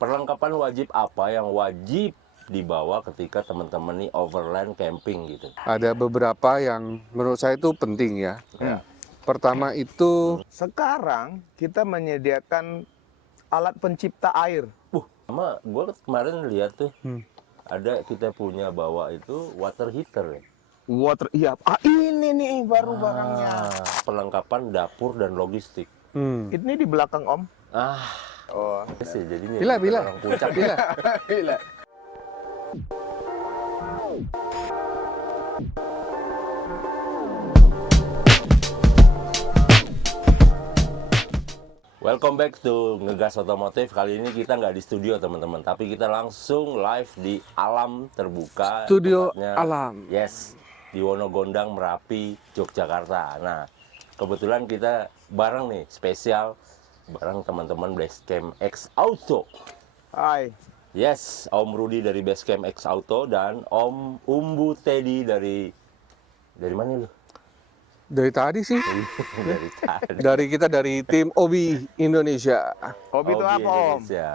Perlengkapan wajib apa yang wajib dibawa ketika teman-teman nih overland camping gitu? Ada beberapa yang menurut saya itu penting ya. Ya. Pertama itu Sekarang kita menyediakan alat pencipta air. Sama gue kemarin lihat tuh ada kita punya bawa itu water heater ya. Water, iya. Ini nih baru barangnya. Perlengkapan dapur dan logistik. Ini di belakang Om. Oh, Sih jadinya Bila. orang puncak. Bila. gila. Welcome back to Ngegas Otomotif. Kali ini kita nggak di studio teman-teman, tapi kita langsung live di alam terbuka. Studio tepatnya, alam. Yes, di Wonogondang, Merapi, Yogyakarta. Nah, kebetulan kita bareng nih, spesial bareng teman-teman Basecamp X Auto. Hai. Yes, Om Rudi dari Basecamp X Auto dan Om Umbu Teddy dari mana lu? Dari tadi sih. Dari tadi. Kita dari tim Obi Indonesia. Hobi itu apa Om? Indonesia.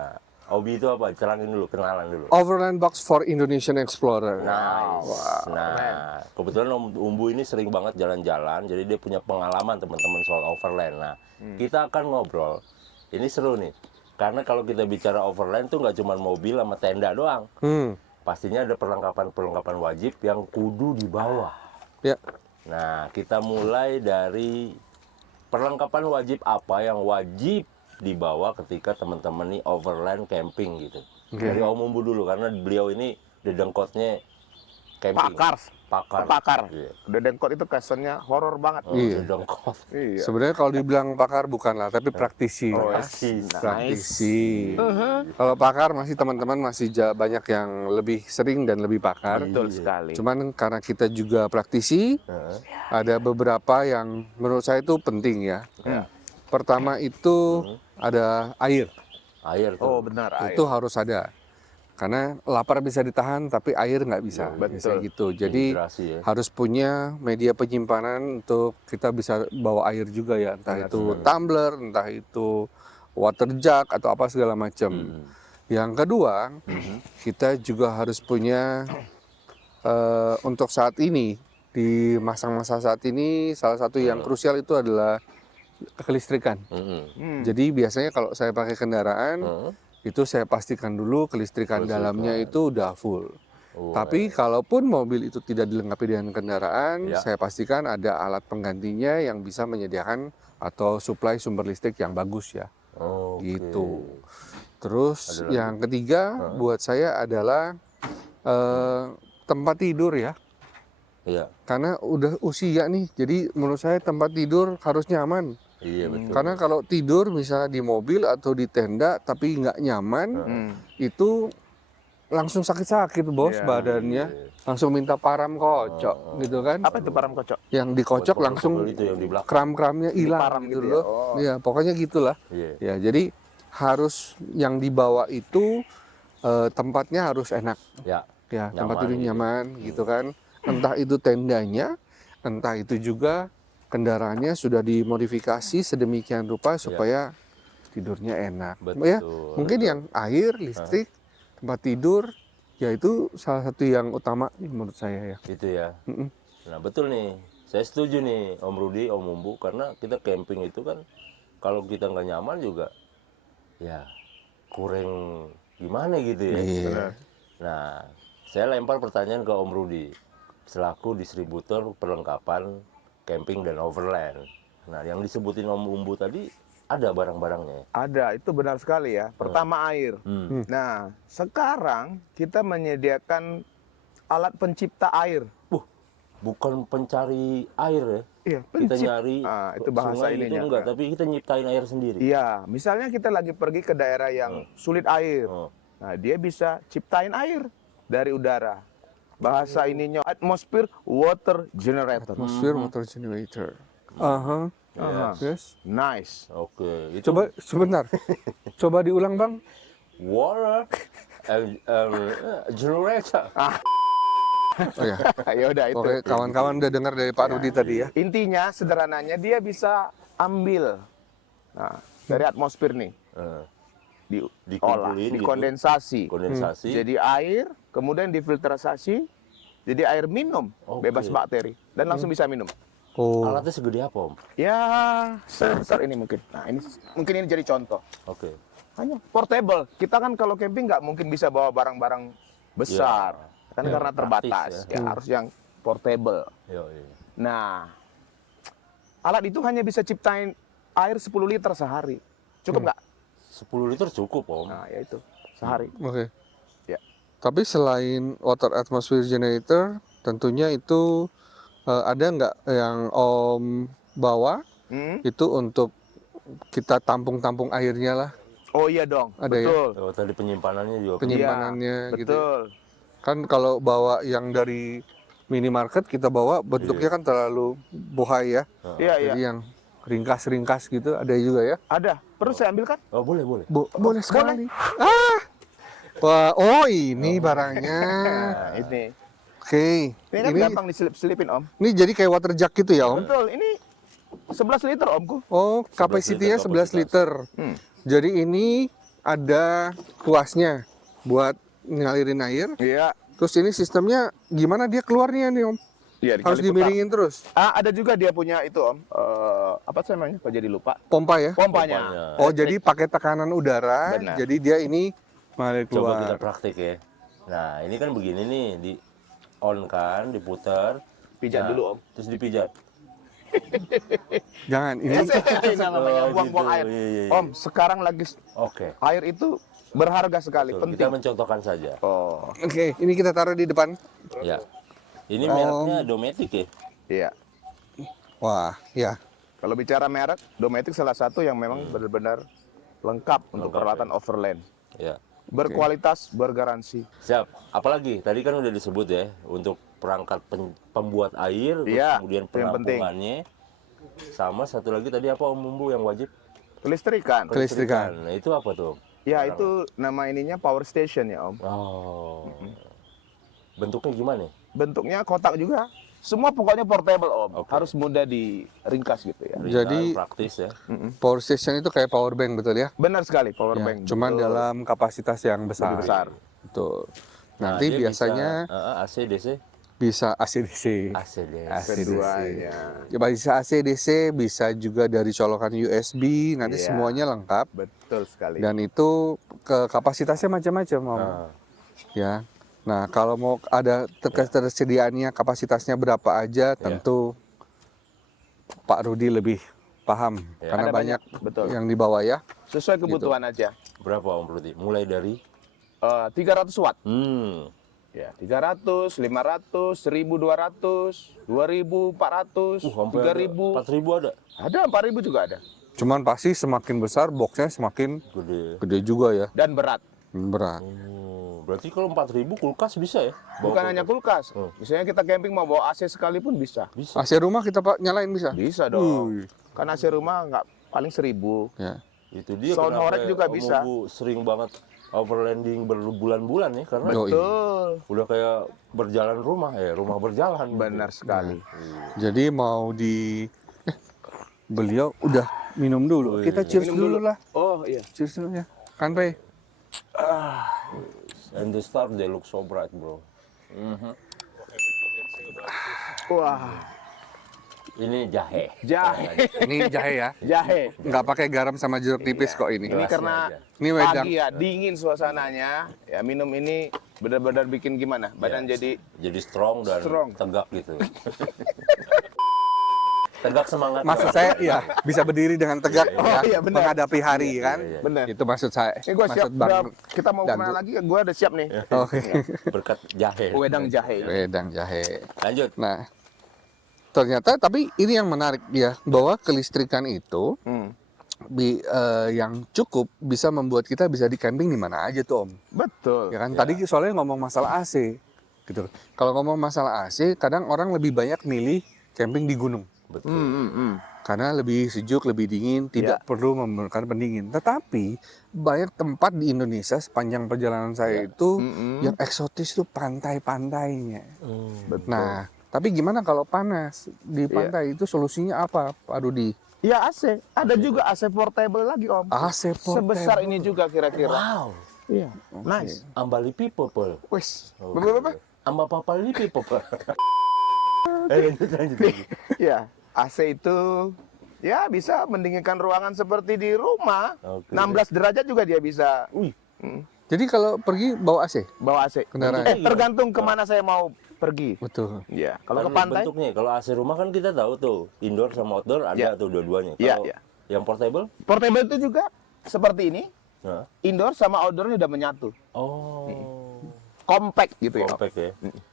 Obi itu apa? Celangin dulu, kenalan dulu. Overland Box for Indonesian Explorer. Nice. Nah, kebetulan Om Umbu ini sering banget jalan-jalan, jadi dia punya pengalaman teman-teman soal overland. Nah, kita akan ngobrol. Ini seru nih, karena kalau kita bicara overland tuh nggak cuma mobil sama tenda doang. Pastinya ada perlengkapan wajib yang kudu dibawa. Ya. Nah, kita mulai dari perlengkapan wajib apa yang wajib dibawa ketika teman-teman nih overland camping gitu. Dari Om Umbu dulu, karena beliau ini dedengkotnya camping. Pakar. Iya. Udah dengkot itu kesannya horor banget. Iya. Dedengkot. Iya. Sebenarnya kalau dibilang pakar bukanlah, tapi praktisi. Oh, ya. Praktisi. Kalau pakar masih teman-teman masih banyak yang lebih sering dan lebih pakar. Betul sekali. Cuman karena kita juga praktisi, ada beberapa yang menurut saya itu penting ya. Pertama itu ada air. Air tuh. Oh benar. Itu harus ada. Karena lapar bisa ditahan, tapi air nggak bisa. Betul. Biasanya gitu. Jadi Dehidrasi ya. harus punya media penyimpanan untuk kita bisa bawa air juga ya. Entah itu tumbler, entah itu water jug atau apa segala macam. Yang kedua, kita juga harus punya untuk saat ini, di masa-masa saat ini, salah satu yang krusial itu adalah kelistrikan. Jadi biasanya kalau saya pakai kendaraan, itu saya pastikan dulu kelistrikan dalamnya itu udah full. Tapi kalaupun mobil itu tidak dilengkapi dengan kendaraan, saya pastikan ada alat penggantinya yang bisa menyediakan atau supply sumber listrik yang bagus ya. Gitu. Terus yang ketiga buat saya adalah tempat tidur ya. Iya. Karena udah usia nih, jadi menurut saya tempat tidur harus nyaman. Iya betul. Karena kalau tidur misalnya di mobil atau di tenda tapi nggak nyaman, itu langsung sakit-sakit bos badannya, langsung minta param kocok gitu kan. Apa itu param kocok? Yang dikocok langsung itu yang di belakang. kram-kramnya hilang gitu loh. Ya pokoknya gitulah. Ya jadi harus yang dibawa itu tempatnya harus enak. Ya. Ya Nyaman tempat tidur gitu. nyaman gitu kan. Entah itu tendanya, entah itu juga kendaraannya sudah dimodifikasi sedemikian rupa supaya tidurnya enak. Ya, mungkin yang air, listrik, tempat tidur, ya itu salah satu yang utama menurut saya ya. Gitu ya. Nah betul nih, saya setuju nih Om Rudi, Om Umbu, karena kita camping itu kan kalau kita nggak nyaman juga, ya kurang gimana gitu ya. Nah, saya lempar pertanyaan ke Om Rudi, selaku distributor perlengkapan camping dan overland. Nah, yang disebutin Om Umbu tadi ada barang-barangnya. Ada, itu benar sekali ya. Pertama air. Nah, sekarang kita menyediakan alat pencipta air. Bukan pencari air ya. Iya, Kita nyari itu bahasa sungai ininya. itu enggak, tapi kita nyiptain air sendiri. Iya, misalnya kita lagi pergi ke daerah yang sulit air. Nah, dia bisa ciptain air dari udara. Bahasa ininya atmosphere water generator. Atmosphere water generator. Yes. Nice. Oke, itu Coba sebentar. Coba diulang Bang. water generator. Oh ya. Ya udah itu. Oke, kawan-kawan udah dengar dari Pak Rudi tadi ya. Intinya sederhananya dia bisa ambil dari atmosfer nih. diolah, Dikumpulin gitu. dikondensasi, Kondensasi. jadi air, kemudian difiltrasi, jadi air minum, Oke. bebas bakteri, dan langsung bisa minum. Oh, Alatnya segede apa, Om? Ya, sebesar ini mungkin. Nah, ini mungkin ini jadi contoh. Oke. Hanya portable. Kita kan kalau camping nggak mungkin bisa bawa barang-barang besar, kan Ya, karena praktis terbatas. ya. Ya, harus yang portable. Yo, iya. Nah, alat itu hanya bisa ciptain air 10 liter sehari. Cukup nggak? 10 liter cukup, Om. Nah, ya itu sehari. oke. Ya. Tapi selain water atmosphere generator, tentunya itu ada nggak yang Om bawa Hmm? itu untuk kita tampung-tampung airnya lah, Oh iya dong, Ada ya? betul. Oh, tadi penyimpanannya juga. penyimpanannya Iya, gitu. betul. Kan kalau bawa yang dari minimarket kita bawa bentuknya kan terlalu bohai ya. Iya, iya. Jadi yang ringkas-ringkas gitu ada juga ya. Ada. Perlu saya ambilkan? Oh, boleh, boleh. Boleh sekali. Ah. Wah, oh ini barangnya. Nah, ini. Oke. Ini kan gampang diselip-selipin, Om. Ini jadi kayak water jug gitu ya, Om? Betul, ini 11 liter, Omku. Oh, kapasitinya 11 liter. Hmm. Jadi ini ada kuasnya buat ngalirin air. Iya. Terus ini sistemnya gimana dia keluarnya nih, Om? Iya, Harus dikali putar. dimiringin terus. Ada juga dia punya itu, Om. Apa sih namanya? Kok jadi lupa? Pompa ya? Pompanya. Pompanya. Oh, jadi pakai tekanan udara. Benar. Jadi dia ini mengalir Coba kita keluar. praktik ya. Nah, ini kan begini nih, di on kan, diputar. Pijat Nah, dulu, Om. Terus dipijat. Jangan, ini Ini namanya Oh, buang-buang gitu. air. Iya, iya, iya. Om, sekarang lagi Oke. air itu berharga sekali, Betul. Kita penting. mencontohkan saja. Oh, oke, ini kita taruh di depan. Ya. Ini mereknya Dometic ya. iya. Wah, ya. Kalau bicara merek, Dometic salah satu yang memang benar-benar lengkap untuk Lengkap, peralatan overland. Ya. Berkualitas, bergaransi. Siap. Apalagi tadi kan udah disebut ya untuk perangkat pembuat air, terus Iya, kemudian itu yang penting. penampungannya. Sama satu lagi tadi apa Om Bumbu yang wajib? Kelistrikan. Kelistrikan. Nah, itu apa tuh? Ya, itu nama ininya power station ya, Om. Oh. Bentuknya gimana? Bentuknya kotak juga. Semua pokoknya portable, Om. Oke. Harus mudah diringkas gitu ya. Jadi- Ringan, praktis ya. Power station itu kayak power bank, betul ya? Benar sekali, power Ya, bank. cuman Betul. dalam kapasitas yang besar. Lebih besar. Betul. Nah, Nanti dia biasanya bisa, AC DC. bisa AC/DC. AC DC. Keduanya. Coba bisa AC/DC, bisa juga dari colokan USB, nanti Iya. semuanya lengkap. Betul sekali. Dan itu ke kapasitasnya macam-macam, Om. Nah, Ya. Nah, kalau mau ada ketersediaannya kapasitasnya berapa aja, tentu Pak Rudi lebih paham Ya. karena Ada banyak betul. yang dibawa ya. Sesuai kebutuhan aja. berapa Om Rudi? Mulai dari 300 watt. Ya, 300, 500, 1200, 2400, sampai 3000. 4.000 ada. Ada 4000 juga ada. Cuman pasti semakin besar boxnya semakin Gede. gede juga ya, Dan berat. berat. Berarti kalau 4.000 kulkas bisa ya? Bawa Bukan hanya kulkas. Oh. Misalnya kita camping mau bawa AC sekalipun bisa. Bisa. AC rumah kita Pak nyalain bisa? Bisa dong. Kan AC rumah nggak paling 1000. Ya. Itu dia Sound kenapa horeg juga Om bisa. Bumbu sering banget overlanding berbulan-bulan ya karena Yoi. Betul. udah kayak berjalan rumah rumah berjalan. gitu. Benar sekali. Jadi mau beliau udah minum dulu. Kita cheers Minum dulu dulu. lah. Oh iya. Cheers dulu ya. Kan, Pe? And the star they look so bright, bro. Wah, Ini jahe. jahe. Ini jahe ya. Jahe. Nggak pakai garam sama jeruk nipis kok ini. Ini Gelasnya karena aja. Ini wedang. pagi ya, dingin suasananya. Ya minum ini benar-benar bikin gimana? Badan jadi Jadi strong dan Strong. tegak gitu. Tegak semangat. Maksud saya ya bisa berdiri dengan tegak Oh, ya, iya, benar. menghadapi hari kan. iya. benar. Itu maksud saya. Ini gue siap. Maksud Bang. Kita mau Dandu. kemana lagi? Gue udah siap nih. Oke. Berkat jahe. Wedang jahe. Wedang jahe. Lanjut. Nah, ternyata tapi ini yang menarik ya, bahwa kelistrikan itu yang cukup bisa membuat kita bisa di camping di mana aja tuh, Om. Betul. Ya kan tadi soalnya ngomong masalah AC gitu. Kalau ngomong masalah AC, kadang orang lebih banyak milih camping di gunung Betul. karena lebih sejuk, lebih dingin, tidak perlu memerlukan pendingin. Tetapi banyak tempat di Indonesia sepanjang perjalanan saya itu yang eksotis tuh pantai-pantainya. Betul. Nah, tapi gimana kalau panas di pantai itu solusinya apa, Pak Rudi? Ya AC. Ada juga AC portable lagi Om. AC portable. Sebesar ini juga kira-kira. Wow. Iya. Nice. Ambali people, Pol. Wes. Oh, Berapa? Amba papali people, Pol. Lanjut. Ya, AC itu ya bisa mendinginkan ruangan seperti di rumah. Oke. 16 derajat juga dia bisa. Jadi kalau pergi bawa AC? Bawa AC. Kendaraan. Tergantung kemana saya mau pergi. Betul. Ya, kalau ke Kan pantai. bentuknya, kalau AC rumah kan kita tahu tuh, indoor sama outdoor ada Ya. tuh dua-duanya. Ya, Kalau ya. yang portable? Portable itu juga seperti ini. Nah. Indoor sama outdoornya udah menyatu. Oh. Compact gitu ya. Compact ya.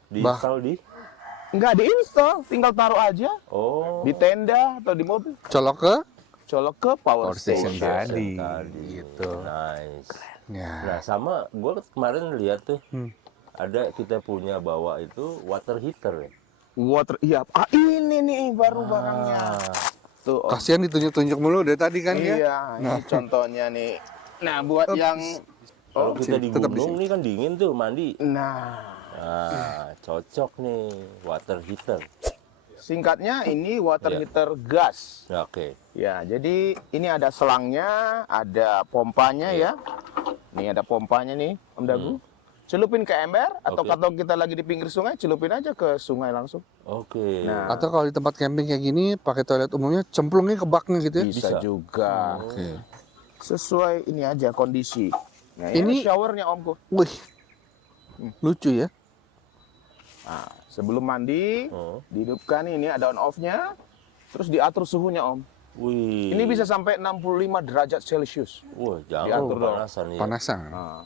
Diinstal di? Enggak diinstal, tinggal taruh aja Oh. di tenda atau di mobil. Colok ke Colok ke power Power station station. tadi. Gitu. Nice. ya. Nah, sama gue kemarin lihat tuh, Hmm. ada kita punya bawa itu water heater ya. Water, iya. Ini nih baru barangnya. Tuh, Om. Kasihan ditunjuk-tunjuk mulu dari tadi kan ya. Iya, ini contohnya nih. Nah, buat yang Kalau kita di tetap di gunung nih kan dingin tuh mandi. nah, Nah, cocok nih water heater. singkatnya ini water Iya. heater gas. Ya, oke. Ya, jadi ini ada selangnya, ada pompanya ya. Nih ada pompanya nih, Om Dagu. Celupin ke ember atau Oke. kalau kita lagi di pinggir sungai, celupin aja ke sungai langsung. Oke. Nah, Atau kalau di tempat camping kayak gini pakai toilet umumnya cemplungnya ke baknya gitu ya. bisa bisa. juga. Oke. Sesuai ini aja kondisi. Nah, Ini- ini showernya Omku. Wih. Lucu ya. Nah, sebelum mandi, Oh. dihidupkan ini ada on off-nya, terus diatur suhunya Om. Wih. Ini bisa sampai 65 derajat Celcius. Wah, jangan Diatur dong. panasan ya. Panasan.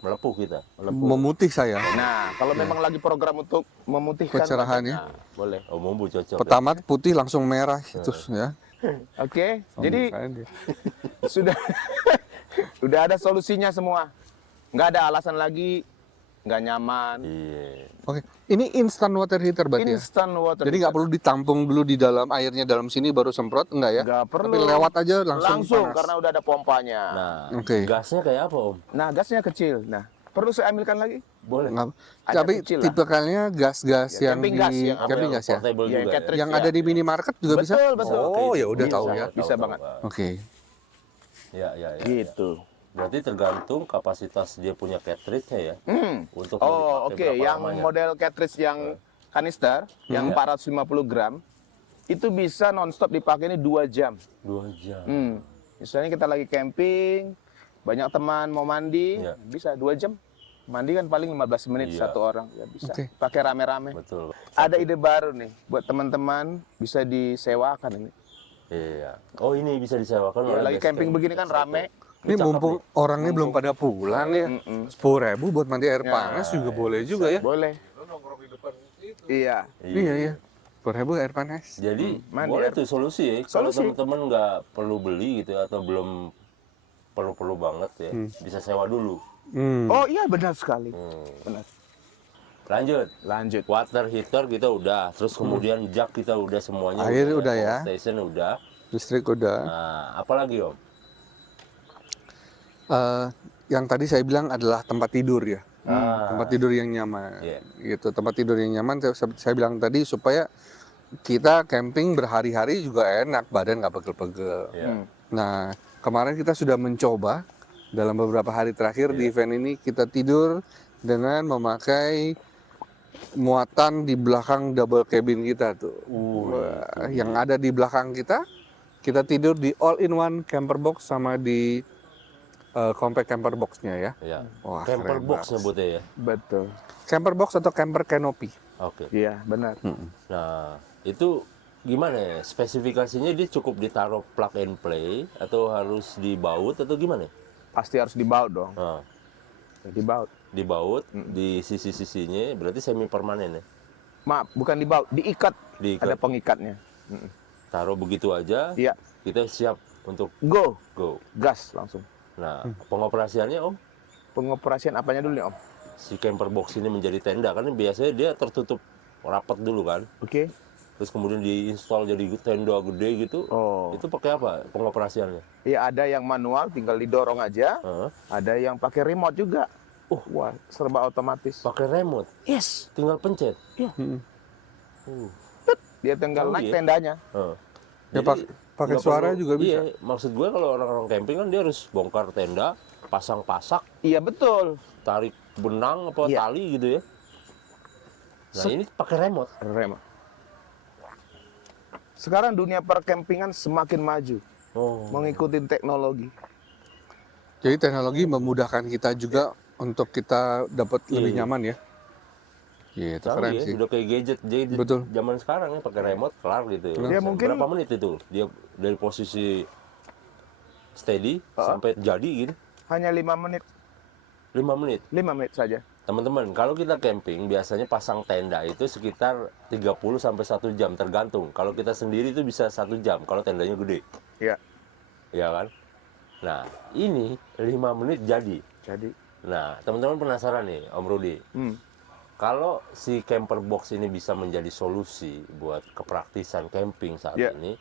Melepuh kita. Memutih saya. Nah, kalau memang lagi program untuk memutihkan Kecerahan ya. nah, boleh. Oh, bumbu cocok. Pertama putih langsung merah itu ya. Oke, jadi Saya dia. sudah udah ada solusinya semua. Nggak ada alasan lagi nggak nyaman. Iya. Oke. Ini instant water heater berarti ya. Instant water. Jadi nggak perlu ditampung dulu di dalam airnya dalam sini baru semprot enggak ya? Nggak perlu. Tapi lewat aja langsung, panas. karena udah ada pompanya. Nah, Oke. gasnya kayak apa, Om? Nah, gasnya kecil. Nah, perlu saya ambilkan lagi? Boleh. Nggak- Ada tapi kecil lah. tipikalnya gas-gas Ya, yang camping di gas yang camping gas ya. Portable Ya, juga yang ya. cartridge. Yang ya. ada di minimarket juga bisa. Betul, betul. Oh, ya udah Bisa, tahu ya. bisa banget. Oke. Oke. Ya. Gitu. Berarti tergantung kapasitas dia punya cartridge-nya ya. Untuk mau Oh, dipakai oke. berapa Yang lamanya. model cartridge yang kanister, yang 450 gram, itu bisa nonstop dipakai ini 2 jam. 2 jam. Misalnya kita lagi camping, banyak teman mau mandi, Iya. bisa 2 jam. Mandi kan paling 15 menit Iya. satu orang, ya bisa. Oke. Pakai rame-rame. Betul. Ada ide baru nih buat teman-teman bisa disewakan ini. Iya. Oh, ini bisa disewakan Ya, oleh lagi base camping camp. begini kan Cakep. rame. Ini Cakep mumpung orangnya belum pada pulang ya. 10.000 buat mandi air panas juga boleh juga ya. Boleh. Iya. Iya iya. 10.000 air panas. Jadi mandi boleh air. tuh solusi ya. Kalau Solusi. teman-teman nggak perlu beli gitu ya, atau belum perlu-perlu banget ya, bisa sewa dulu. Oh iya benar sekali. Benar. Lanjut. Lanjut. Water heater kita udah, terus kemudian jak kita udah semuanya. Air udah ya. Power station udah. Listrik udah. Nah, apalagi Om? Yang tadi saya bilang adalah tempat tidur ya. Tempat tidur yang nyaman. Iya. Gitu. Tempat tidur yang nyaman saya bilang tadi supaya kita camping berhari-hari juga enak, badan nggak pegel-pegel. Ya. Nah, kemarin kita sudah mencoba dalam beberapa hari terakhir di event ini kita tidur dengan memakai muatan di belakang double cabin kita tuh. Wah, yang ada di belakang kita tidur di all-in-one camper box sama di compact camper box-nya ya. Ya. Wah, Camper keren box banget. nyebutnya ya. Betul. Camper box atau camper canopy. Oke. Iya benar. Nah, itu gimana ya? Spesifikasinya dia cukup ditaruh plug and play atau harus dibaut atau gimana? Pasti harus dibaut dong. Nah, Dibaut. dibaut di sisi-sisinya berarti semi permanen ya. Maaf, bukan dibaut, diikat. Diikat. Ada pengikatnya. Taruh begitu aja, Iya. kita siap untuk Go. go. Gas langsung. Nah, pengoperasiannya Om, Pengoperasian apanya dulu nih Om? si camper box ini menjadi tenda kan biasanya dia tertutup rapat dulu kan. Oke. Terus kemudian diinstal jadi tenda gede gitu. Oh. Itu pakai apa pengoperasiannya? Iya ada yang manual, tinggal didorong aja. Hah? Ada yang pakai remote juga. Wah, serba otomatis. Pakai remote, Yes. tinggal pencet. Dia tinggal Canggih naik ya. tendanya. Hah. Ya, Jadi Pakai nggak suara perlu- juga bisa. Iya, maksud gue kalau orang-orang camping kan dia harus bongkar tenda, pasang pasak, Iya betul. tarik benang apa Iya. tali gitu ya. Nah ini pakai remote. Remote. Sekarang dunia perkempingan semakin maju, Oh, mengikuti teknologi. Jadi teknologi memudahkan kita juga untuk kita dapat lebih Iya. nyaman ya. Iya, itu keren canggih ya, sih. udah kayak gadget Betul. zaman sekarang ya pakai remote kelar gitu. Dia mungkin- Berapa menit itu dia dari posisi steady sampai jadi gitu? Hanya 5 menit, 5 menit. 5 menit saja. Teman-teman, kalau kita camping biasanya pasang tenda itu sekitar 30 sampai 1 jam tergantung. Kalau kita sendiri itu bisa 1 jam kalau tendanya gede. Ya, Ya kan? Nah, ini 5 menit jadi. jadi. Nah, teman-teman penasaran nih, Om Rudi. Kalau si camper box ini bisa menjadi solusi buat kepraktisan camping saat Ya. ini,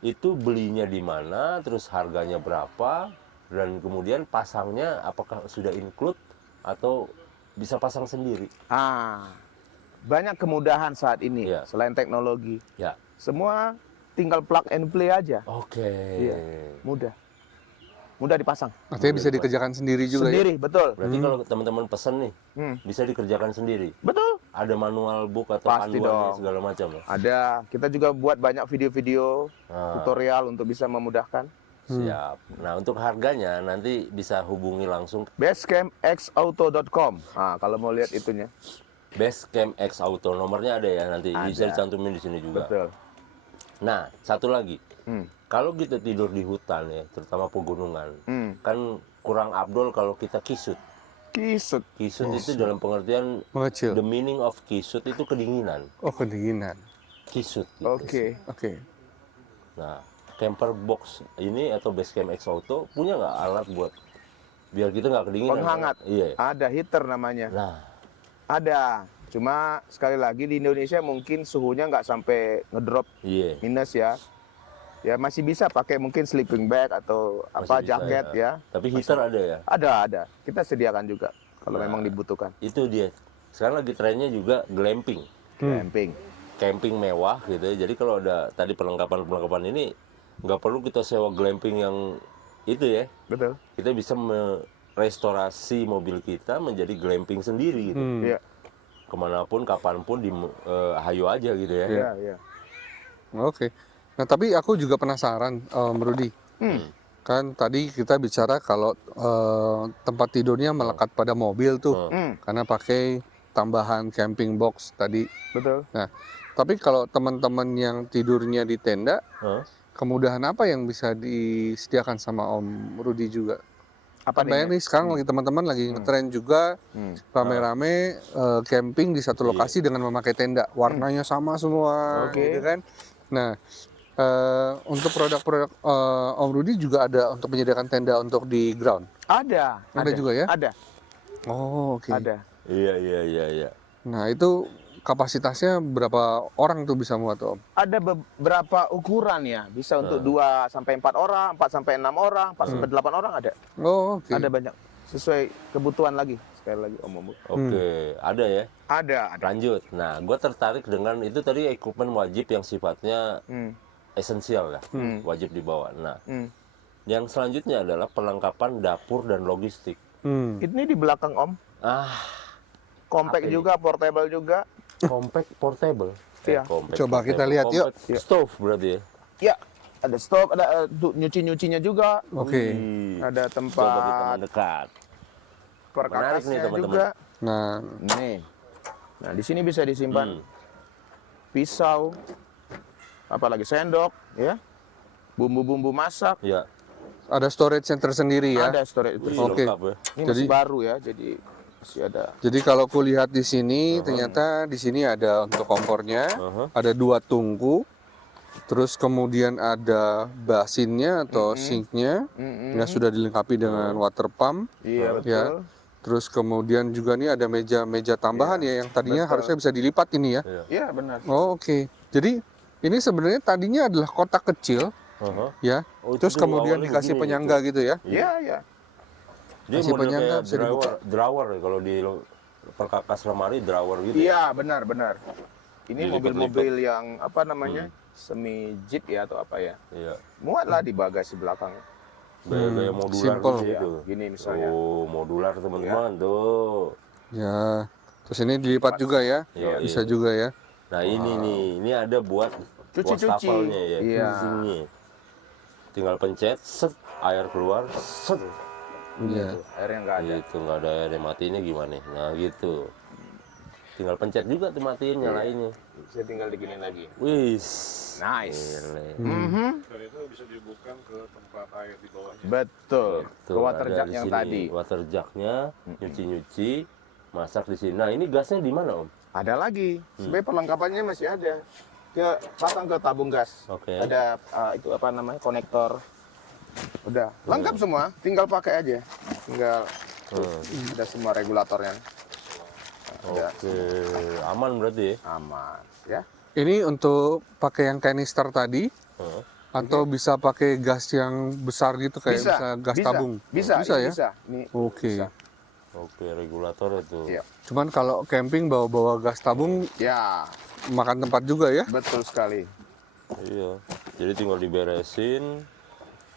itu belinya di mana, terus harganya berapa, dan kemudian pasangnya apakah sudah include atau bisa pasang sendiri? Banyak kemudahan saat ini Ya. selain teknologi. Ya, Semua tinggal plug and play aja, oke. Iya. mudah. Mudah dipasang. Artinya bisa dikerjakan sendiri juga ya. Sendiri, betul. Berarti kalau teman-teman pesen nih, Hmm, bisa dikerjakan sendiri. betul. Ada manual book atau Pasti panduannya dong. segala macam ya? Ada. Kita juga buat banyak video-video Ah. tutorial untuk bisa memudahkan. Siap. Nah, untuk harganya nanti bisa hubungi langsung Basecampxauto.com. Kalau mau lihat itunya. Basecamp X Auto. Nomornya ada ya nanti, bisa Ada. dicantumin di sini juga. Betul. Nah, satu lagi. Hmm. Kalau kita tidur di hutan ya, terutama pegunungan, Hmm. kan kurang abdol kalau kita kisut. Kisut. Kisut itu dalam pengertian Mengecil. the meaning of kisut itu kedinginan. Oh, kedinginan. Kisut. Gitu. Oke. Oke. Nah, camper box ini atau Basecamp X Auto punya nggak alat buat biar kita nggak kedinginan? Penghangat. Iya. Ada heater namanya. Nah, Ada. Cuma sekali lagi di Indonesia mungkin suhunya nggak sampai ngedrop iya. minus ya. Ya masih bisa pakai mungkin sleeping bag atau Masih apa bisa, jaket ya. Tapi heater ada ya. Ada. Kita sediakan juga kalau Nah. memang dibutuhkan. Itu dia. Sekarang lagi trennya juga glamping. Camping. Camping mewah gitu ya. Jadi kalau ada tadi perlengkapan ini nggak perlu kita sewa glamping yang itu ya. Betul. Kita bisa merestorasi mobil kita menjadi glamping sendiri gitu. Iya. Kemanapun, kapanpun hayu aja gitu ya. Iya. Oke. Nah, tapi aku juga penasaran, Rudy. Kan tadi kita bicara kalau tempat tidurnya melekat pada mobil tuh, karena pakai tambahan camping box tadi. Betul. Nah, tapi kalau teman-teman yang tidurnya di tenda, Hah? kemudahan apa yang bisa disediakan sama Om Rudy juga? Apa Kan banyak nih sekarang lagi teman-teman lagi ngetren juga rame-rame camping di satu lokasi dengan memakai tenda, warnanya sama semua, Oke. gitu kan? Nah, untuk produk-produk Om Rudy juga ada untuk menyediakan tenda untuk di ground. Ada. Ada juga ya? Ada. Oh, oke. Ada. Iya. Nah, itu kapasitasnya berapa orang tuh bisa muat, Om? Ada beberapa ukuran ya. Bisa untuk 2 sampai 4 orang, 4 sampai 6 orang, 4 sampai 8 orang ada. Oh, oke. Ada banyak. Sesuai kebutuhan lagi. Sekali lagi Om. Oke, ada ya. Ada. Lanjut. Nah, gue tertarik dengan itu tadi equipment wajib yang sifatnya esensial ya, wajib dibawa. Nah, yang selanjutnya adalah perlengkapan dapur dan logistik. Ini di belakang Om. Compact Apa ini? juga, portable juga. Compact portable. Iya. Compact Coba kita portable. lihat yuk. Compact stove berarti ya. Ya, ada stove, ada untuk nyuci-nyucinya juga. Oke. Ada Coba kita tempat mendekat. Menarik nih, perkakasnya teman-teman. juga. Nah, Nih. Nah, di sini bisa disimpan pisau, apalagi sendok, ya. Bumbu-bumbu masak, Ya. ada storage yang tersendiri ya. ada storage itu. Wih, Oke. lengkap ya. Ini Jadi- masih baru ya, jadi masih ada. Jadi kalau kulihat di sini, ternyata di sini ada untuk kompornya, ada 2 tungku, terus kemudian ada basinnya atau sinknya yang sudah dilengkapi dengan water pump, Iya, betul. ya. Terus kemudian juga nih ada meja-meja tambahan ya yang tadinya harusnya bisa dilipat ini ya. Iya, benar. Oh, oke. Jadi ini sebenarnya tadinya adalah kotak kecil ya. Oh, itu Terus dulu kemudian awalnya dikasih begini, penyangga gitu ya. Iya, iya. Dia Kasih model penyangga kayak bisa dibuka. drawer ya, kalau di perkakas lemari drawer gitu. Iya, benar. Ini Dilipet-lipet. mobil-mobil yang apa namanya? semi jeep ya atau apa ya. Iya. Muatlah di bagasi belakang. Gaya-gaya modular simple. gitu. Ya, gini misalnya. Oh, modular teman-teman tuh. Ya. Terus ini dilipat juga ya. Iya, Bisa iya. juga ya. Nah ini nih, ini ada buat Cuci-cuci. wastafelnya ya. Iya. Di sini. Tinggal pencet, set, air keluar, set. Iya. Airnya nggak ada. Gitu, nggak ada air, matiinnya gimana? Nah gitu. Tinggal pencet juga tuh matiin, nyalainnya. Saya tinggal diginin lagi. Wis. Nice. Gile. Dan itu bisa dibuka ke tempat air di bawahnya. Betul. Ke Tuh, water ada jet di yang sini. tadi. Water jar-nya, nyuci-nyuci, masak di sini. Nah ini gasnya di mana Om? Ada lagi. Sebenarnya perlengkapannya masih ada. Pasang ke tabung gas. Oke. Ada itu apa namanya konektor. Udah lengkap semua. Tinggal pakai aja. Tinggal ada semua regulatornya. Ada. Oke, aman berarti ya? Aman. Ya. Ini untuk pakai yang kanister tadi Heeh. atau bisa pakai gas yang besar gitu kayak bisa gas tabung. Bisa. Bisa ini ya. Bisa. Ini Oke. bisa. Oke, regulator itu. Iya. Cuman kalau camping bawa-bawa gas tabung Ya, makan tempat juga ya. betul sekali. Iya. Jadi tinggal diberesin,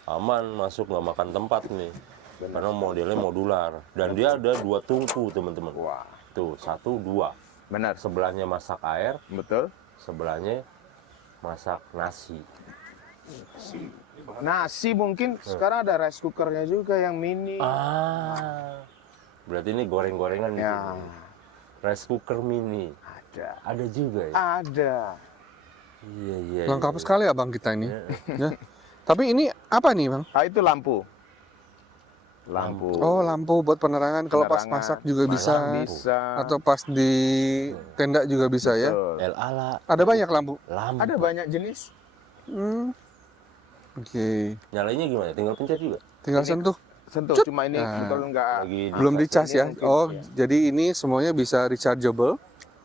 aman, masuk nggak makan tempat nih. Karena modelnya modular dan dia ada 2 tungku teman-teman. Wah, Tuh 1, 2. benar. Sebelahnya masak air, Betul. sebelahnya masak nasi. Nasi mungkin sekarang ada rice cookernya juga yang mini. Berarti ini goreng-gorengan di Ya, sini. Rice cooker mini. ada. Ada juga ya? Ada. Iya, iya. Lengkap iya. sekali abang kita ini. Ya. Tapi ini apa nih bang? Ah, itu lampu. Lampu. Oh lampu buat penerangan. Kalau pas Penerangan. masak juga bisa. Bisa. Atau pas di tenda juga bisa ya. Betul. El ala, Ada banyak lampu. lampu. Ada banyak jenis. Oke. Nyalainnya gimana? Tinggal pencet juga? Tinggal sentuh. Sentuh. Cut. Cuma ini Nah. kalau nggak Lagi di- Belum atas dicas ini ya. mungkin, Oh ya. jadi ini semuanya bisa rechargeable.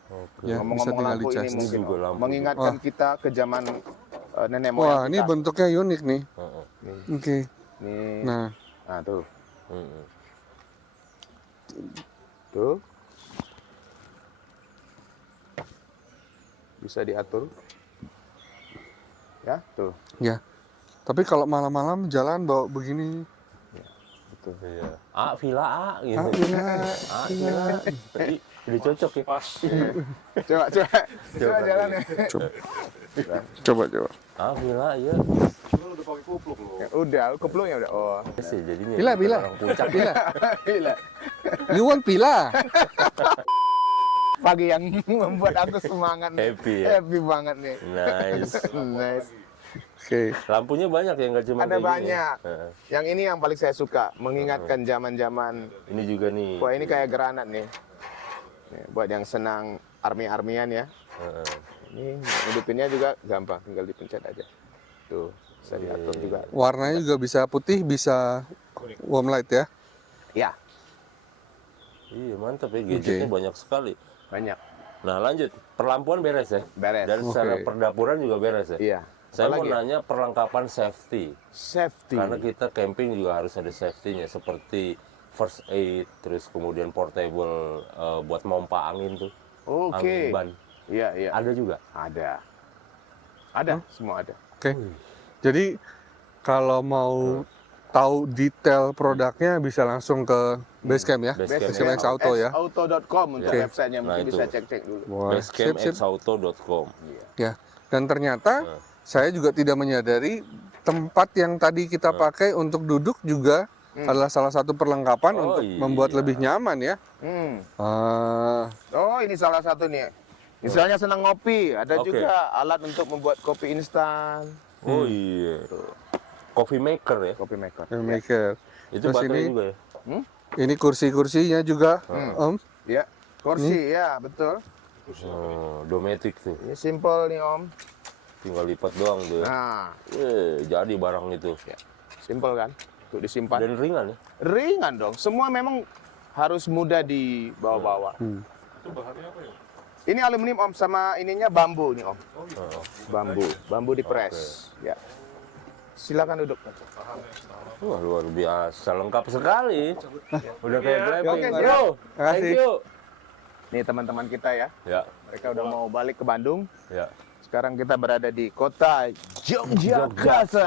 Oke. Ya, bisa Ngomong-ngomong tinggal lampu dicas. ini mungkin juga lampu. mengingatkan Wah. kita ke zaman nenek moyang Wah ini kita. bentuknya unik nih. Heeh. Oke. Nih. Nah Nah, tuh. Heeh. Tuh. Bisa diatur. Ya, tuh. ya. Tapi kalau malam-malam jalan bawa begini. Betul. Iya. Villa A gitu. Ah, iya. Villa. Tadi udah cocok ya. Pas. Coba jalan ya. Coba. Villa ya. Lu udah pakai kupluk lu. Ya, udah, keplungnya udah. Oh. Sih jadinya. Bila. Orang puncak. Pila. Gila. You want pila? Pagi yang membuat aku semangat nih. Happy ya? Happy banget nih. Nice. Nice. Oke. Lampunya banyak ya, nggak cuma Ada kayak gini. banyak. Heeh. Yang ini yang paling saya suka, mengingatkan zaman-zaman. Ini juga nih. Wah, ini kayak granat nih. Nih, buat yang senang army-armian ya. Heeh. Ini hidupinnya juga gampang, tinggal dipencet aja. Tuh, bisa diatur juga. Warnanya juga bisa putih, bisa warm light ya. Ya, Iya mantap ya, gadgetnya banyak sekali. banyak. Nah lanjut, perlampuan beres ya? Beres. Dan secara Oke. perdapuran juga beres ya? Iya. Saya mau Apalagi ya? nanya perlengkapan safety. Safety. Karena kita camping juga harus ada safety-nya seperti first aid, terus kemudian portable buat pompa angin tuh. Oke. Angin ban. Iya, iya. Ada juga. Ada. Ada, semua ada. Oke. Jadi kalau mau tahu detail produknya bisa langsung ke Basecamp ya. Basecamp. Basecamp X Auto ya. Auto.com untuk Oke. websitenya, mungkin Nah, bisa itu. cek-cek dulu. Wah, sip. Basecampxauto.com. Ya. Dan ternyata saya juga tidak menyadari tempat yang tadi kita pakai untuk duduk juga adalah salah satu perlengkapan Oh, untuk iya. membuat lebih nyaman ya. Ah, Oh, ini salah satu nih. Misalnya senang ngopi, ada Oke. juga alat untuk membuat kopi instan. Oh iya. Coffee maker ya? Kopi maker. filmmaker. Itu Terus baterai ini- juga ya? Ini kursi-kursinya juga, Om. Ya, kursi ya, betul. Dometic tuh. Ini simple nih, Om. Tinggal lipat doang tuh. Ya. Nah, Jadi barang itu. simple kan? Untuk disimpan. Dan ringan ya? Ringan dong. Semua memang harus mudah dibawa-bawa. Itu bahannya apa ya? Ini aluminium, Om, sama ininya bambu nih, Om. Bambu dipres. Ya. Silakan duduk. Wah luar biasa, lengkap sekali. Udah kayak glamping. Oke, Bro, thank Makasih. you. Nih teman-teman kita ya. Ya, Mereka udah mau balik ke Bandung. ya. Sekarang kita berada di kota Yogyakarta.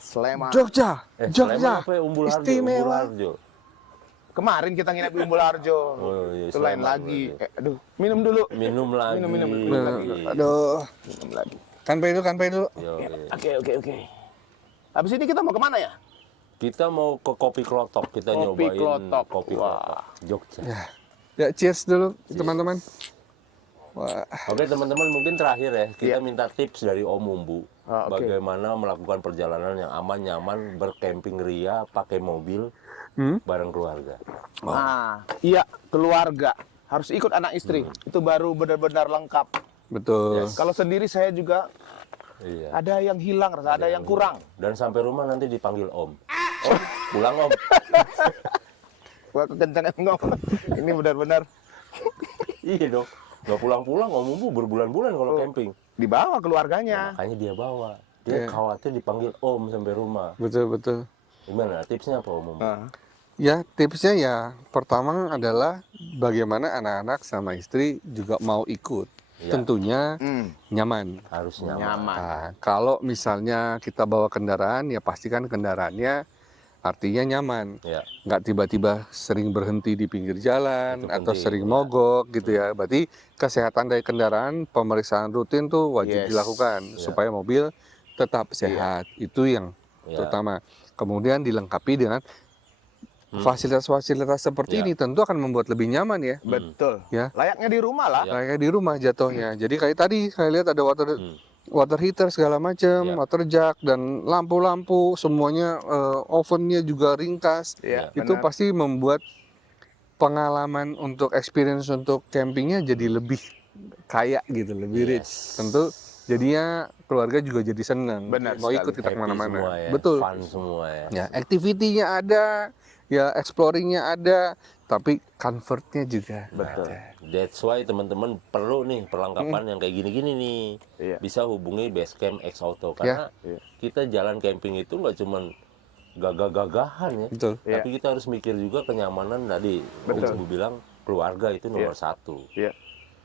Sleman. Jogja, Sleman Jogja, apa ya? Umbul Harjo, istimewa. Umbul Harjo. Kemarin kita nginep di Umbul Harjo. Oh, iya, Itu lain Sleman lagi. berarti. Aduh, minum dulu. Minum lagi. Minum lagi. Aduh, Minum lagi. kan dulu. Yo, iya. Oke. Habis ini kita mau kemana ya? Kita mau ke Kopi Klotok, kita Kopi nyobain Klotok. Kopi Wah. Klotok Jogja. Ya, cheers dulu teman-teman. Wah, Oke teman-teman, mungkin terakhir ya, kita Iya. minta tips dari Om Mumbu. Ah, oke. Bagaimana melakukan perjalanan yang aman, nyaman, bercamping ria, pakai mobil, bareng keluarga. Nah, iya, keluarga. Harus ikut anak istri. Itu baru benar-benar lengkap. betul. Kalau sendiri saya juga Iya. ada yang hilang, ada yang kurang. Dan sampai rumah nanti dipanggil Om. Om, pulang Om. Wah, kekencangan ngomong. Ini benar-benar Iya dong. Nggak pulang-pulang, Om Mumbu berbulan-bulan kalau camping. dibawa keluarganya. Makanya dia bawa. Dia khawatir dipanggil Om sampai rumah. Betul. Gimana? Tipsnya apa Om Mumbu? Nah, Ya, tipsnya ya pertama adalah bagaimana anak-anak sama istri juga mau ikut. Iya. Tentunya hmm, nyaman. Harus nyaman. nyaman. Nah, kalau misalnya kita bawa kendaraan, ya pastikan kendaraannya artinya nyaman. Ya. Nggak tiba-tiba sering berhenti di pinggir jalan Itu atau penting, sering ya. mogok gitu ya. Berarti kesehatan dari kendaraan, pemeriksaan rutin tuh wajib Yes. dilakukan Ya. supaya mobil tetap sehat. Itu yang Ya. terutama. Kemudian dilengkapi dengan fasilitas-fasilitas seperti Ya. ini tentu akan membuat lebih nyaman ya. Betul. Ya. Layaknya di rumah lah. Ya. Kayak di rumah jatuhnya. Jadi kayak tadi saya lihat ada water heater segala macam, Ya. water jug dan lampu-lampu semuanya, ovennya juga ringkas. Iya, Itu benar. pasti membuat pengalaman untuk experience untuk campingnya jadi lebih kaya gitu, lebih rich. Yes. Tentu jadinya keluarga juga jadi senang. Benar Mau sekali. ikut kita Happy kemana-mana. semua ya. Betul. Fun semua ya. Ya, activity-nya ada, ya exploring-nya ada, tapi comfort-nya juga Betul. ada. That's why teman-teman perlu nih perlengkapan yang kayak gini-gini nih. Iya. Bisa hubungi Basecamp X Auto karena Iya. kita jalan camping itu nggak cuman gagah-gagahan ya. Betul. Iya. Tapi kita harus mikir juga kenyamanan tadi. Betul. Ibu bilang keluarga itu nomor satu. Iya.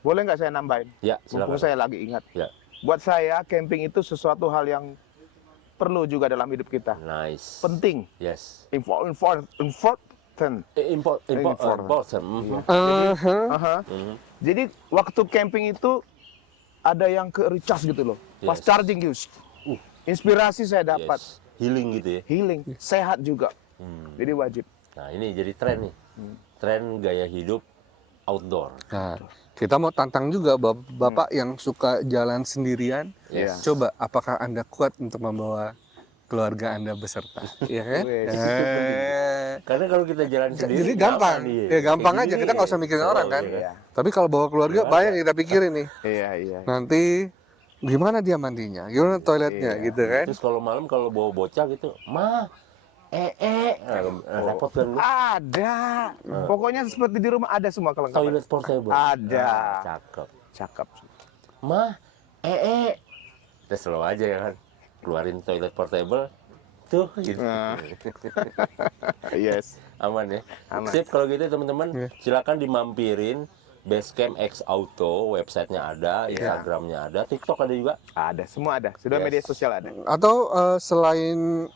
Boleh nggak saya nambahin? Ya, Mumpung silakan. saya lagi ingat. Ya, Buat saya, camping itu sesuatu hal yang perlu juga dalam hidup kita. nice. Penting. Yes. Important. Important. Important. Mhm. Aha. Mhm. Jadi waktu camping itu ada yang ke recharge gitu loh. Pas Yes. charging use. Inspirasi saya dapat. Yes. Healing gitu ya. Healing. Sehat juga. Jadi wajib. Nah ini jadi tren nih. Tren gaya hidup outdoor. Nah, kita mau tantang juga Bapak yang suka jalan sendirian. Yes. Coba, apakah Anda kuat untuk membawa keluarga Anda beserta? Iya kan? Wes. Karena kalau kita jalan sendiri Jadi gampang, nyaman, iya. ya gampang Kayak aja. gini Kita nggak usah nih. mikirin Oh, orang kan. iya. Tapi kalau bawa keluarga, banyak yang kita pikirin nih. Iya. Nanti gimana dia mandinya, gimana toiletnya, gitu kan? Terus kalau malam kalau bawa bocah gitu, nah, repot kan lu. Ada. Pokoknya seperti di rumah ada semua kelengkapan. Toilet portable. Ada. Nah, cakep. Cakep. Mah, terus lo aja ya kan, keluarin toilet portable, tuh gitu. Nah. Yes. Aman ya. Aman. Sip kalau gitu teman-teman, Iya. silakan dimampirin Basecamp X Auto, websitenya ada, Instagramnya ada, TikTok ada juga. Ada, semua ada. Sudah Yes. media sosial ada. Atau selain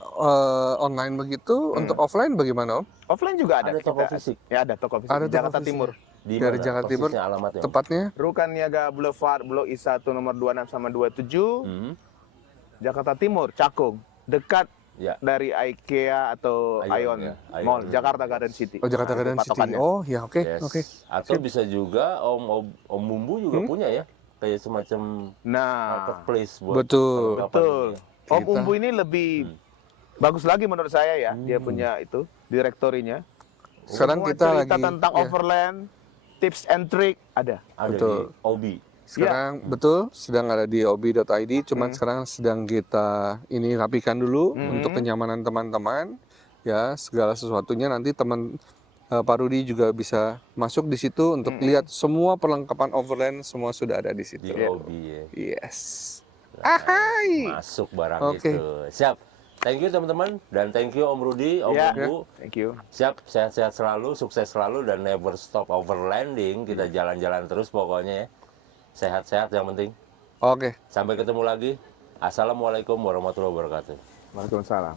online begitu, untuk offline bagaimana Om? Offline juga ada. Ada toko Kita- fisik? Ya ada toko fisik Ada di toko Jakarta fisik. Timur. Di Dari mana Jakarta Timur, persisnya alamatnya? Om? tepatnya? Rukan Niaga Boulevard, Blok I1 nomor 26 sama 27, Jakarta Timur, Cakung. Dekat Ya. dari IKEA atau Ion, Ion, ya. Ion. Mall, Jakarta Garden City. Oh, Jakarta Nah, itu Garden City. patokannya. Oh, ya oke, Yes. oke. Atau bisa juga Om Bumbu juga punya ya, kayak semacam Nah, marketplace buat Betul. perlengkapan betul. ini. Om Kita- Umbu ini lebih bagus lagi menurut saya ya. Dia punya itu direktorinya. Sekarang Semua kita cerita lagi tentang ya, overland, tips and trick ada. Ada Betul. di Obi. sekarang betul sedang ada di obi.id, cuman sekarang sedang kita ini rapikan dulu untuk kenyamanan teman-teman. Ya, segala sesuatunya nanti Pak Rudi juga bisa masuk di situ untuk lihat semua perlengkapan overland, semua sudah ada di situ. Di Obi ya. Yes. Ahai. Masuk barang Oke. itu. Siap. Thank you teman-teman dan thank you Om Rudi, Om Ya. Bumbu. Thank you. Siap, sehat-sehat selalu, sukses selalu dan never stop overlanding. Kita jalan-jalan terus pokoknya ya. Sehat-sehat yang penting. Oke. Sampai ketemu lagi. Assalamualaikum warahmatullahi wabarakatuh. Waalaikumsalam.